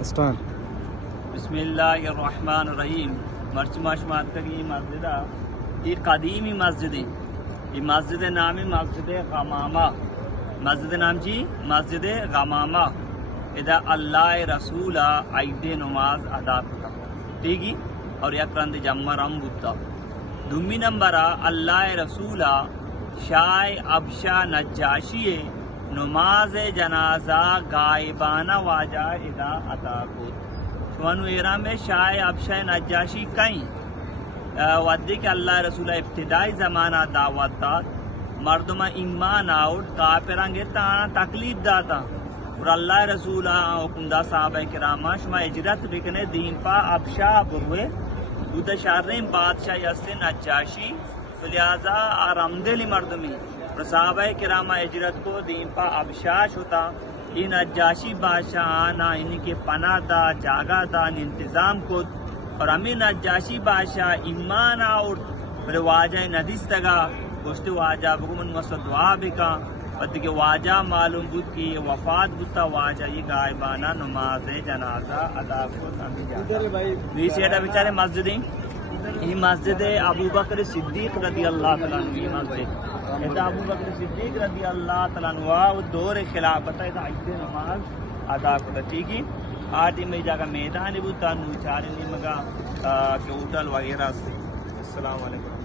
Start. بسم اللہ الرحمن الرحیم. مرچما شمات کا یہ مسجد یہ قدیمی مسجد ہے. یہ مسجد نام ہے مسجد غمامہ. مسجد نام جی مسجد غمامہ. ادا اللہ رسول عید نماز ادا کرتا ٹھیک ہے. اور یک رند جمع رم بتا دومی نمبر اللہ رسول شائع ابشا نجاشی نماز جنازہ غائبانہ واجہ ادا ادا کو شمانو ایران میں شائع ابشا نجاشی کہیں ودی کہ اللہ رسول ابتدائی زمانہ دعوت داد مردم ایمان آؤٹ کافران گرتا تکلیف داتا اور اللہ رسول حکم دا صحابہ کرامہ شما اجرت بکنے دین پا ابشا بروے بودہ شاررین بادشاہ یستے نجاشی تو لہذا آرامدلی مردمی اور صحابہ کرامہ اجرت کو دین پا ابشاش ہوتا. یہ نجاشی بادشاہ آنا انہی کے پناہ دا جاگہ دا انتظام کو اور ہمیں نجاشی بادشاہ ایمان اور واجہ ندیستگا گوشت واجہ بگمن مسد دعا بکا ودی کہ واجہ معلوم بود کی وفات بودتا واجہ یہ غائبانہ نماز جنازہ ادا کو سیٹا بیچارے مسجدیں یہ مسجد ابو بکر صدیق رضی اللہ تعالیٰ عنہ. یہ مسجد ابو بکر صدیق رضی اللہ تعالیٰ عنہ وہ دور خلافت ہے عید نماز ادا کرتا ٹھیک ہے. آج میں جگہ میدان بودتا نوچارنی مگا کہ ہوٹل وغیرہ سے. السلام علیکم.